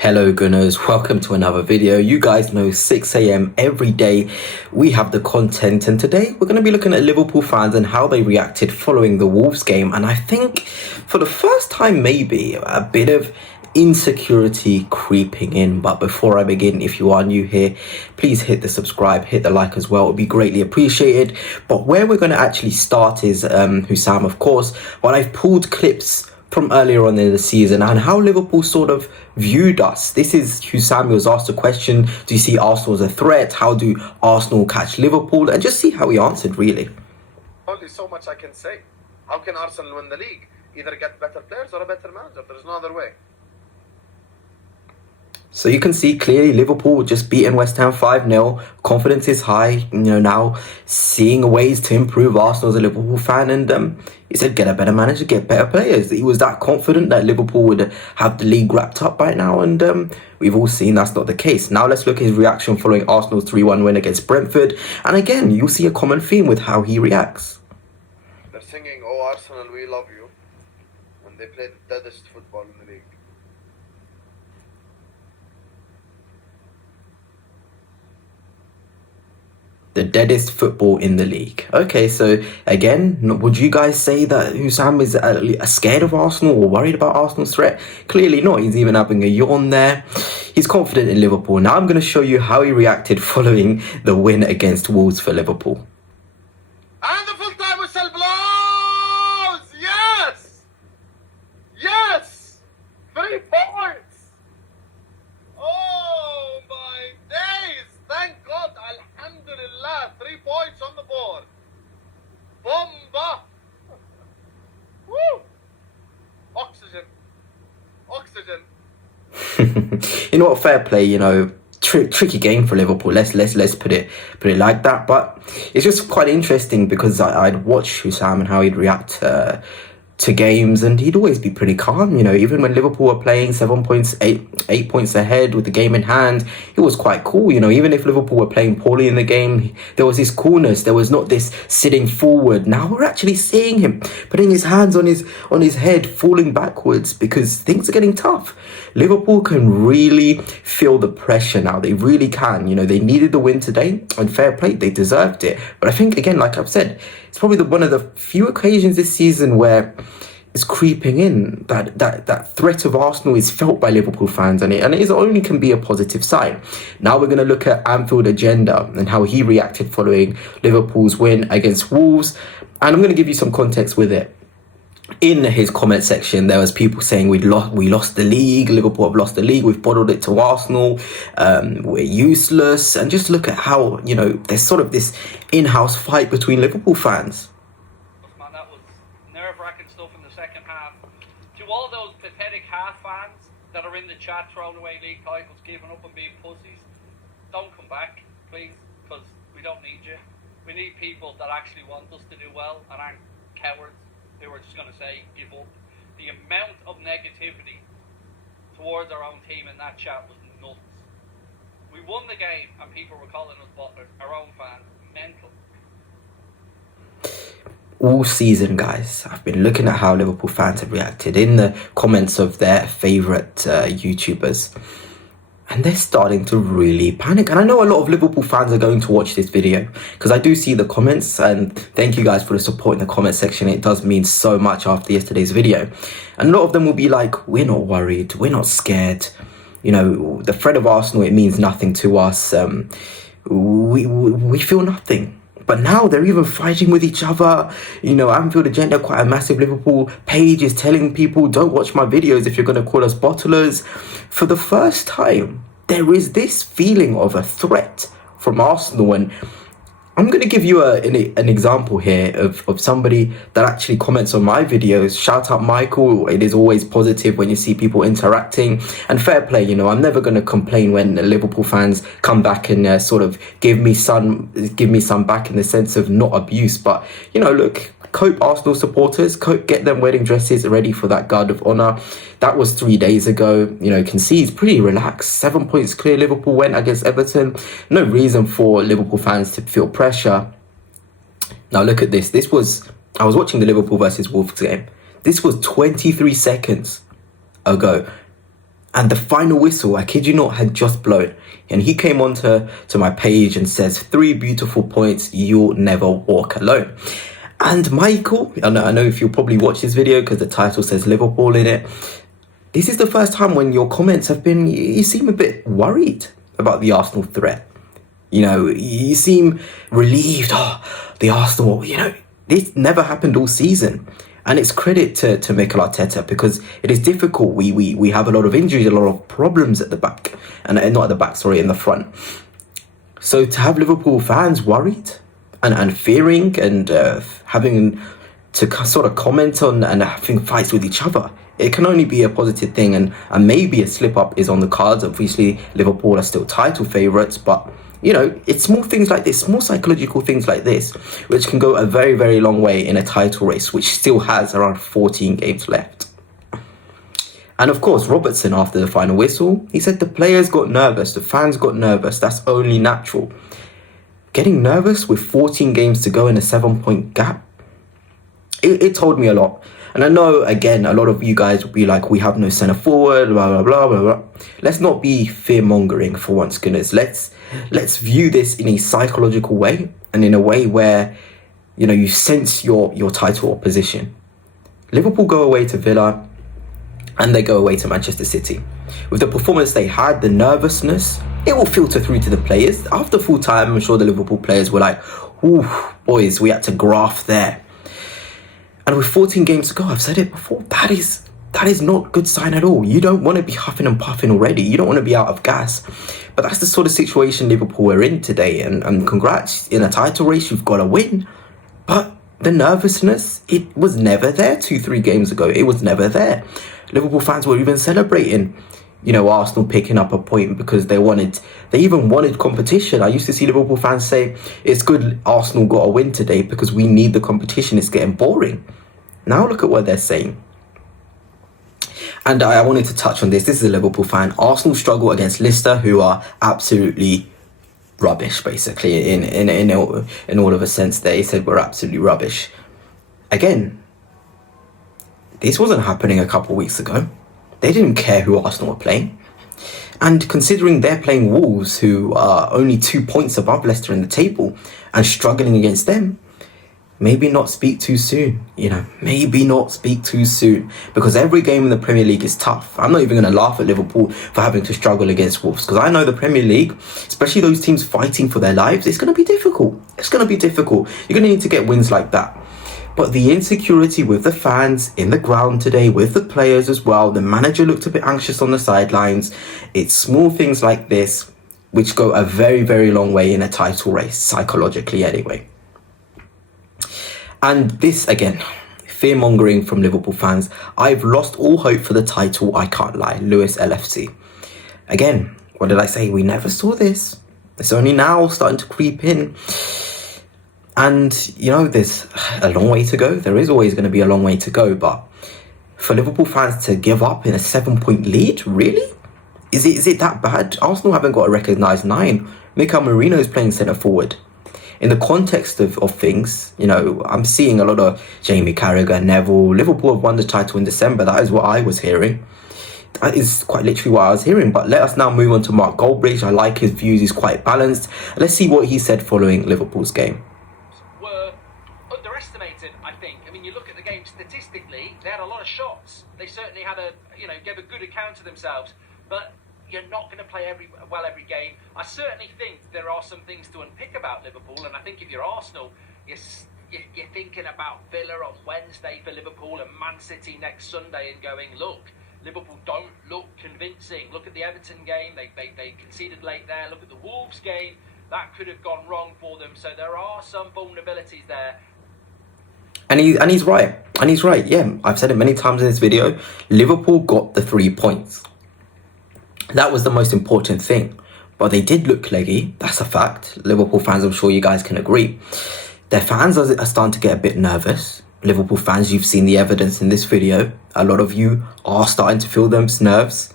Hello Gunners, welcome to another video. You guys know 6 a.m. every day we have the content, and today we're going to be looking at Liverpool fans and how they reacted following the Wolves game. And I think for the first time maybe a bit of insecurity creeping in. But before I begin, if you are new here, please hit the subscribe, hit the like as well. It would be greatly appreciated. But where we're going to actually start is Hussam, of course. But I've pulled clips from earlier on in the season and how Liverpool sort of viewed us. This is Hussam, who was asked a question: do you see Arsenal as a threat? How do Arsenal catch Liverpool? And just see how he answered, really. Only so much I can say. How can Arsenal win the league? Either get better players or a better manager. There's no other way. So you can see clearly Liverpool just beating West Ham 5-0. Confidence is high, now seeing ways to improve. Arsenal as a Liverpool fan, and he said get a better manager, get better players. He was that confident that Liverpool would have the league wrapped up by now, and we've all seen that's not the case. Now let's look at his reaction following Arsenal's 3-1 win against Brentford, and again you'll see a common theme with how he reacts. They're singing, "Oh Arsenal, we love you," and they play the deadest football in the league. The deadest football in the league. Okay, so again, would you guys say that Hussam is scared of Arsenal or worried about Arsenal's threat? Clearly not. He's even having a yawn there. He's confident in Liverpool. Now I'm going to show you how he reacted following the win against Wolves for Liverpool. And the full-time whistle blows! Yes! Yes! 3 points! Oh my days! Thank God! Alhamdulillah! 3 points on the board! Bomba! Woo! Oxygen! Oxygen! You know what? Fair play. Tricky game for Liverpool. Let's put it like that. But it's just quite interesting because I'd watch Hussam and how he'd react to games, and he'd always be pretty calm. Even when Liverpool were playing 7 points, 8 points ahead with the game in hand, it was quite cool. Even if Liverpool were playing poorly in the game, there was this coolness. There was not this sitting forward. Now we're actually seeing him putting his hands on his head, falling backwards because things are getting tough. Liverpool can really feel the pressure now. They really can. They needed the win today, and fair play, they deserved it. But I think, again, like I've said, it's probably one of the few occasions this season where it's creeping in that threat of Arsenal is felt by Liverpool fans, and it only can be a positive sign. Now we're going to look at Anfield agenda and how he reacted following Liverpool's win against Wolves, and I'm going to give you some context with it. In his comment section, there was people saying we lost the league, Liverpool have lost the league, we've bottled it to Arsenal, we're useless. And just look at how, there's sort of this in-house fight between Liverpool fans. Man, that was nerve-wracking stuff in the second half. To all those pathetic half fans that are in the chat throwing away league titles, giving up and being pussies, don't come back, please, because we don't need you. We need people that actually want us to do well and aren't cowards who are just going to say, give up. The amount of negativity towards our own team in that chat was nuts. We won the game and people were calling us butlers, our own fans, mental. All season, guys, I've been looking at how Liverpool fans have reacted in the comments of their favourite YouTubers. And they're starting to really panic. And I know a lot of Liverpool fans are going to watch this video because I do see the comments. And thank you guys for the support in the comment section. It does mean so much after yesterday's video. And a lot of them will be like, we're not worried. We're not scared. The threat of Arsenal, it means nothing to us. We feel nothing. But now they're even fighting with each other. Anfield agenda, quite a massive Liverpool page, is telling people, don't watch my videos if you're going to call us bottlers. For the first time, there is this feeling of a threat from Arsenal. And I'm going to give you an example here of somebody that actually comments on my videos. Shout out Michael. It is always positive when you see people interacting. And fair play, I'm never going to complain when Liverpool fans come back and sort of give me some back in the sense of not abuse. But, look, cope Arsenal supporters, get them wedding dresses ready for that guard of honour. That was 3 days ago. You can see he's pretty relaxed. 7 points clear. Liverpool went against Everton. No reason for Liverpool fans to feel pressure. Now look at this. I was watching the Liverpool versus Wolves game. This was 23 seconds ago. And the final whistle, I kid you not, had just blown. And he came onto my page and says, 3 beautiful points, you'll never walk alone. And Michael, I know if you'll probably watch this video because the title says Liverpool in it, this is the first time when your comments have been, you seem a bit worried about the Arsenal threat. You know, you seem relieved. Oh, the Arsenal, you know, this never happened all season. And it's credit to Mikel Arteta, because it is difficult. We have a lot of injuries, a lot of problems at the back. And not at the back, sorry, in the front. So to have Liverpool fans worried and fearing and having to sort of comment on and having fights with each other, it can only be a positive thing. And maybe a slip-up is on the cards. Obviously, Liverpool are still title favourites, but you know, it's small things like this, small psychological things like this, which can go a very, very long way in a title race, which still has around 14 games left. And of course, Robertson, after the final whistle, he said the players got nervous, the fans got nervous, that's only natural. Getting nervous with 14 games to go in a 7-point gap, it told me a lot. And I know, again, a lot of you guys will be like, we have no centre forward, blah, blah, blah, blah, blah. Let's not be fear-mongering for once, goodness. Let's view this in a psychological way and in a way where, you know, you sense your title or position. Liverpool go away to Villa and they go away to Manchester City. With the performance they had, the nervousness, it will filter through to the players. After full time, I'm sure the Liverpool players were like, ooh, boys, we had to graft there. And with 14 games to go, I've said it before, that is not a good sign at all. You don't want to be huffing and puffing already. You don't want to be out of gas. But that's the sort of situation Liverpool are in today. And congrats, in a title race, you've got to win. But the nervousness, it was never there 2-3 games ago. It was never there. Liverpool fans were even celebrating, you know, Arsenal picking up a point because they even wanted competition. I used to see Liverpool fans say, it's good Arsenal got a win today because we need the competition. It's getting boring. Now look at what they're saying. And I wanted to touch on this. This is a Liverpool fan. Arsenal struggle against Leicester, who are absolutely rubbish, basically, in all of a sense. They said we're absolutely rubbish. Again, this wasn't happening a couple of weeks ago. They didn't care who Arsenal were playing. And considering they're playing Wolves, who are only 2 points above Leicester in the table, and struggling against them, maybe not speak too soon, you know, maybe not speak too soon, because every game in the Premier League is tough. I'm not even going to laugh at Liverpool for having to struggle against Wolves, because I know the Premier League, especially those teams fighting for their lives, it's going to be difficult. It's going to be difficult. You're going to need to get wins like that. But the insecurity with the fans in the ground today, with the players as well, the manager looked a bit anxious on the sidelines. It's small things like this which go a very, very long way in a title race, psychologically anyway. And this, again, fear-mongering from Liverpool fans. I've lost all hope for the title, I can't lie. Lewis LFC. Again, what did I say? We never saw this. It's only now starting to creep in. And, you know, there's a long way to go. There is always going to be a long way to go. But for Liverpool fans to give up in a 7-point lead, really? Is it that bad? Arsenal haven't got a recognised 9. Mikel Merino is playing centre forward. In the context of things, you know, I'm seeing a lot of Jamie Carragher, Neville. Liverpool have won the title in December. That is what I was hearing. That is quite literally what I was hearing. But let us now move on to Mark Goldbridge. I like his views. He's quite balanced. Let's see what he said following Liverpool's game. Were underestimated, I think. I mean, you look at the game statistically, they had a lot of shots. They certainly had gave a good account of themselves. But you're not going to play every game. I certainly think there are some things to unpick about Liverpool, and I think if you're Arsenal, you're thinking about Villa on Wednesday for Liverpool and Man City next Sunday and going, look, Liverpool don't look convincing. Look at the Everton game, they conceded late there. Look at the Wolves game, that could have gone wrong for them. So there are some vulnerabilities there. And he's right. And he's right, yeah. I've said it many times in this video. Liverpool got the 3 points. That was the most important thing. But they did look leggy. That's a fact. Liverpool fans, I'm sure you guys can agree. Their fans are starting to get a bit nervous. Liverpool fans, you've seen the evidence in this video. A lot of you are starting to feel those nerves.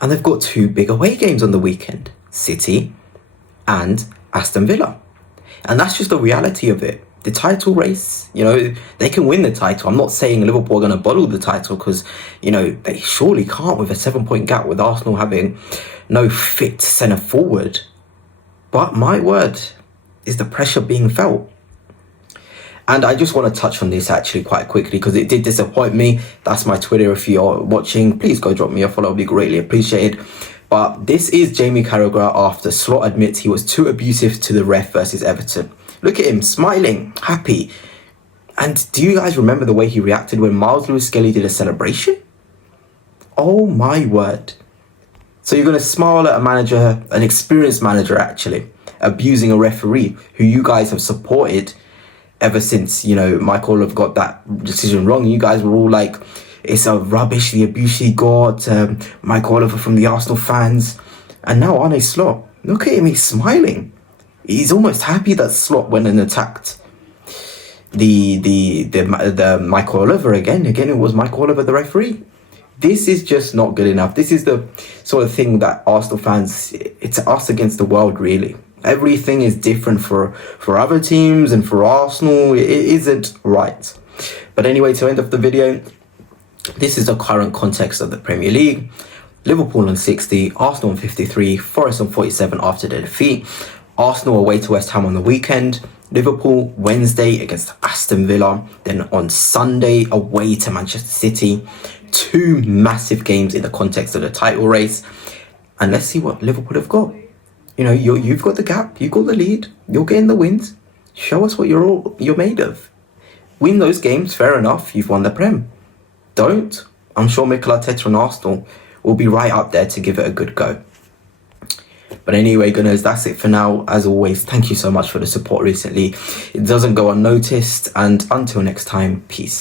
And they've got 2 big away games on the weekend. City and Aston Villa. And that's just the reality of it. the title race, you know, they can win the title. I'm not saying Liverpool are going to bottle the title because, you know, they surely can't with a 7-point gap with Arsenal having no fit centre forward. But my word, is the pressure being felt? And I just want to touch on this actually quite quickly because it did disappoint me. That's my Twitter. If you're watching, please go drop me a follow. It would be greatly appreciated. But this is Jamie Carragher after Slot admits he was too abusive to the ref versus Everton. Look at him, smiling, happy. And do you guys remember the way he reacted when Miles Lewis-Skelly did a celebration? Oh my word. So you're going to smile at a manager, an experienced manager actually, abusing a referee who you guys have supported ever since, you know, Mike Oliver got that decision wrong. You guys were all like, it's a rubbish, the abuse he got, Mike Oliver from the Arsenal fans. And now Arne Slot, look at him, he's smiling. He's almost happy that Slot went and attacked the Michael Oliver again. Again, it was Michael Oliver, the referee. This is just not good enough. This is the sort of thing that Arsenal fans, it's us against the world, really. Everything is different for other teams and for Arsenal. It isn't right. But anyway, to end off the video, this is the current context of the Premier League. Liverpool on 60, Arsenal on 53, Forest on 47 after their defeat. Arsenal away to West Ham on the weekend. Liverpool Wednesday against Aston Villa. Then on Sunday away to Manchester City. 2 massive games in the context of the title race. And let's see what Liverpool have got. You know, you've got the gap. You've got the lead. You're getting the wins. Show us what you're made of. Win those games, fair enough. You've won the Prem. Don't. I'm sure Mikel Arteta and Arsenal will be right up there to give it a good go. But anyway, gunners, that's it for now. As always, thank you so much for the support recently. It doesn't go unnoticed. And until next time, peace.